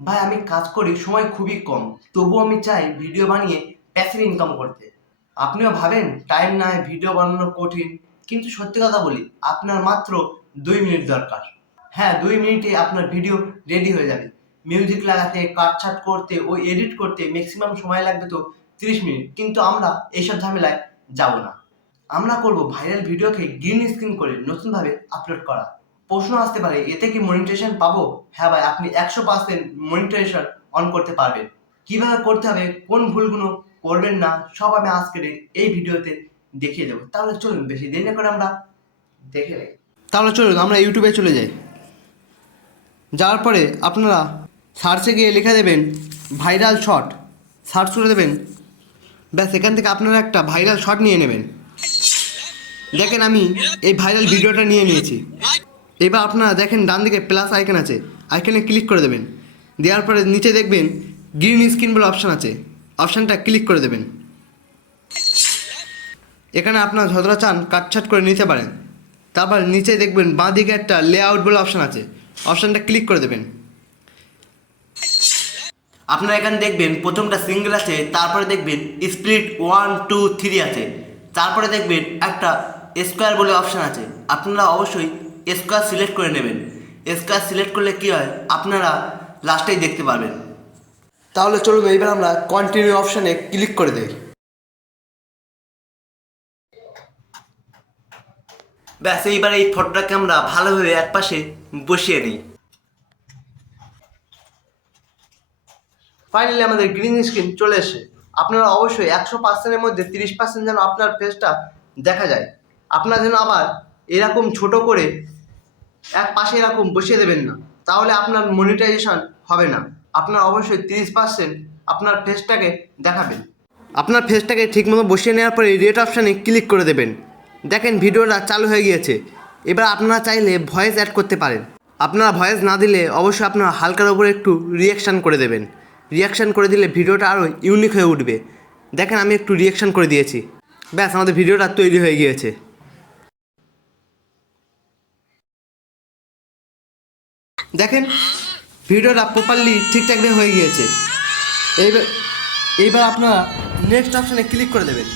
ভাই আমি কাজ করি, সময় খুবই কম, তবুও আমি চাই ভিডিও বানিয়ে প্যাসিভ ইনকাম করতে। আপনিও ভাবেন টাইম নাই, ভিডিও বানানো কঠিন, কিন্তু সত্যি কথা বলি, আপনার মাত্র 2 মিনিট দরকার। হ্যাঁ, 2 মিনিটে আপনার ভিডিও রেডি হয়ে যাবে। মিউজিক লাগাতে, কাটছাট করতে, ওই এডিট করতে ম্যাক্সিমাম সময় লাগবে তো 30 মিনিট, কিন্তু আমরা এইসব ঝামেলায় যাব না। আমরা করব ভাইরাল ভিডিওকে গ্রিন স্ক্রিন করে নতুনভাবে আপলোড করা। প্রশ্ন আসতে পারে, এতে কি মনিটাইজেশন পাবো? হ্যাঁ ভাই, আপনি 100% মনিটাইজেশন অন করতে পারবেন। কিভাবে করতে হবে, কোন ভুলগুলো করবেন না, সব আমি আজকের এই ভিডিওতে দেখিয়ে দেবো। তাহলে চলুন বেশি দেরি না করে আমরা দেখে নেই। তাহলে চলুন আমরা ইউটিউবে চলে যাই। যাওয়ার পরে আপনারা সার্চে গিয়ে লিখে দেবেন ভাইরাল শট, সার্চ করে দেবেন। ব্যাস, এখান থেকে আপনারা একটা ভাইরাল শট নিয়ে নেবেন। দেখেন আমি এই ভাইরাল ভিডিওটা নিয়ে নিয়েছি। এবার আপনারা দেখেন ডান দিকে প্লাস আইকন আছে, আইকনে ক্লিক করে দেবেন। দেওয়ার পরে নিচে দেখবেন গ্রিন স্ক্রিন বলে অপশান আছে, অপশানটা ক্লিক করে দেবেন। এখানে আপনারা যতটা চান কাটছাট করে নিতে পারেন। তারপর নিচে দেখবেন বাঁ দিকে একটা লেআউট বলে অপশান আছে, অপশানটা ক্লিক করে দেবেন। আপনারা এখানে দেখবেন প্রথমটা সিঙ্গেল আছে, তারপরে দেখবেন স্প্লিট 1 2 3 আছে, তারপরে দেখবেন একটা স্কোয়ার বলে অপশান আছে। আপনারা অবশ্যই স্কোয়ার সিলেক্ট করে নেবেন। স্কোয়ার সিলেক্ট করলে কী হয়, আপনারা লাস্টেই দেখতে পারবেন। তাহলে চলুন এইবার আমরা কন্টিনিউ অপশানে ক্লিক করে দিই। ব্যাস, এইবার এই ফটোটাকে আমরা ভালোভাবে একপাশে বসিয়ে নিই। ফাইনালি আমাদের গ্রিন স্ক্রিন চলে এসে। আপনারা অবশ্যই 100%-এর মধ্যে 30% যেন আপনার ফেসটা দেখা যায়। আপনারা যেন আবার এরকম ছোট করে এক পাশে এরকম বসিয়ে দেবেন না, তাহলে আপনার মনিটাইজেশন হবে না। আপনার অবশ্যই 30% আপনার ফেসটাকে দেখাবেন। আপনার ফেসটাকে ঠিকমতো বসিয়ে নেওয়ার পরে রেড অপশানে ক্লিক করে দেবেন। দেখেন ভিডিওটা চালু হয়ে গিয়েছে। এবার আপনারা চাইলে ভয়েস অ্যাড করতে পারেন। আপনারা ভয়েস না দিলে অবশ্যই আপনারা হালকার ওপরে একটু রিয়াকশান করে দেবেন। রিয়াকশান করে দিলে ভিডিওটা আরও ইউনিক হয়ে উঠবে। দেখেন আমি একটু রিয়াকশান করে দিয়েছি। ব্যাস, আমাদের ভিডিওটা তৈরি হয়ে গিয়েছে। দেখেন ভিডিওটা প্রপারলি ঠিকঠাকভাবে হয়ে গিয়েছে। এইবার এইবার আপনারা নেক্সট অপশানে ক্লিক করে দেবেন।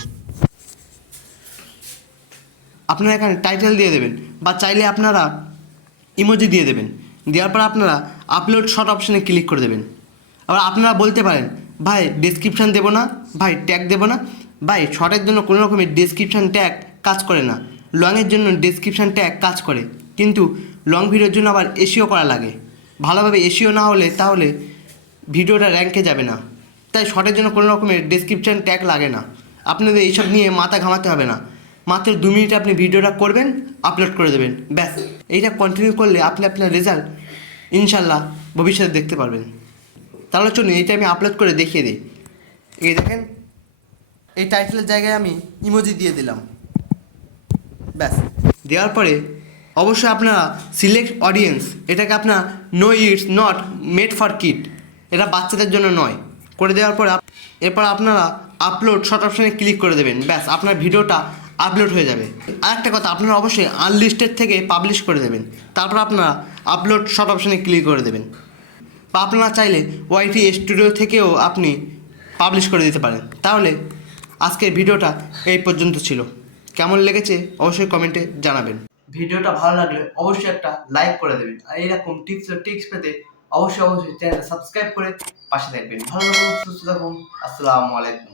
আপনারা এখানে টাইটেল দিয়ে দেবেন, বা চাইলে আপনারা ইমোজি দিয়ে দেবেন। দেওয়ার পর আপনারা আপলোড শর্ট অপশানে ক্লিক করে দেবেন। আবার আপনারা বলতে পারেন, ভাই ডেসক্রিপশান দেবো না, ভাই ট্যাগ দেবো না। ভাই শর্টের জন্য কোনো রকমের ডেসক্রিপশান ট্যাগ কাজ করে না, লংয়ের জন্য ডেসক্রিপশান ট্যাগ কাজ করে, কিন্তু লং ভিডিওর জন্য আবার এসিও করা লাগে। ভালোভাবে এসিও না হলে তাহলে ভিডিওটা র্যাঙ্কে যাবে না। তাই শর্টের জন্য কোনো রকমের ডেসক্রিপশান ট্যাগ লাগে না। আপনাদের এইসব নিয়ে মাথা ঘামাতে হবে না। মাত্র 2 মিনিটে আপনি ভিডিওটা করবেন, আপলোড করে দেবেন। ব্যাস, এইটা কন্টিনিউ করলে আপনি আপনার রেজাল্ট ইনশাল্লাহ ভবিষ্যতে দেখতে পারবেন। তাহলে চলুন এইটা আমি আপলোড করে দেখিয়ে দিই। এই দেখেন, এই টাইটেলের জায়গায় আমি ইমোজি দিয়ে দিলাম। ব্যাস, দেওয়ার পরে অবশ্যই আপনারা সিলেক্ট অডিয়েন্স, এটাকে আপনার no it's not made for kid, এটা বাচ্চাদের জন্য নয় করে দেওয়ার পরে এরপর আপনারা আপলোড শর্ট অপশানে ক্লিক করে দেবেন। ব্যাস, আপনার ভিডিওটা আপলোড হয়ে যাবে। আরেকটা কথা, আপনারা অবশ্যই আনলিস্টেড থেকে পাবলিশ করে দেবেন। তারপর আপনারা আপলোড শর্ট অপশানে ক্লিক করে দেবেন। বা আপনারা চাইলে ওয়াইটি স্টুডিও থেকেও আপনি পাবলিশ করে দিতে পারেন। তাহলে আজকের ভিডিওটা এই পর্যন্ত ছিল। কেমন লেগেছে অবশ্যই কমেন্টে জানাবেন। ভিডিওটা ভালো লাগলে অবশ্যই একটা লাইক করে দেবেন। আর এইরকম টিপস পেতে অবশ্যই চ্যানেলটা সাবস্ক্রাইব করে পাশে থাকবেন। ভালো থাকুন, সুস্থ থাকুন। আসসালামু আলাইকুম।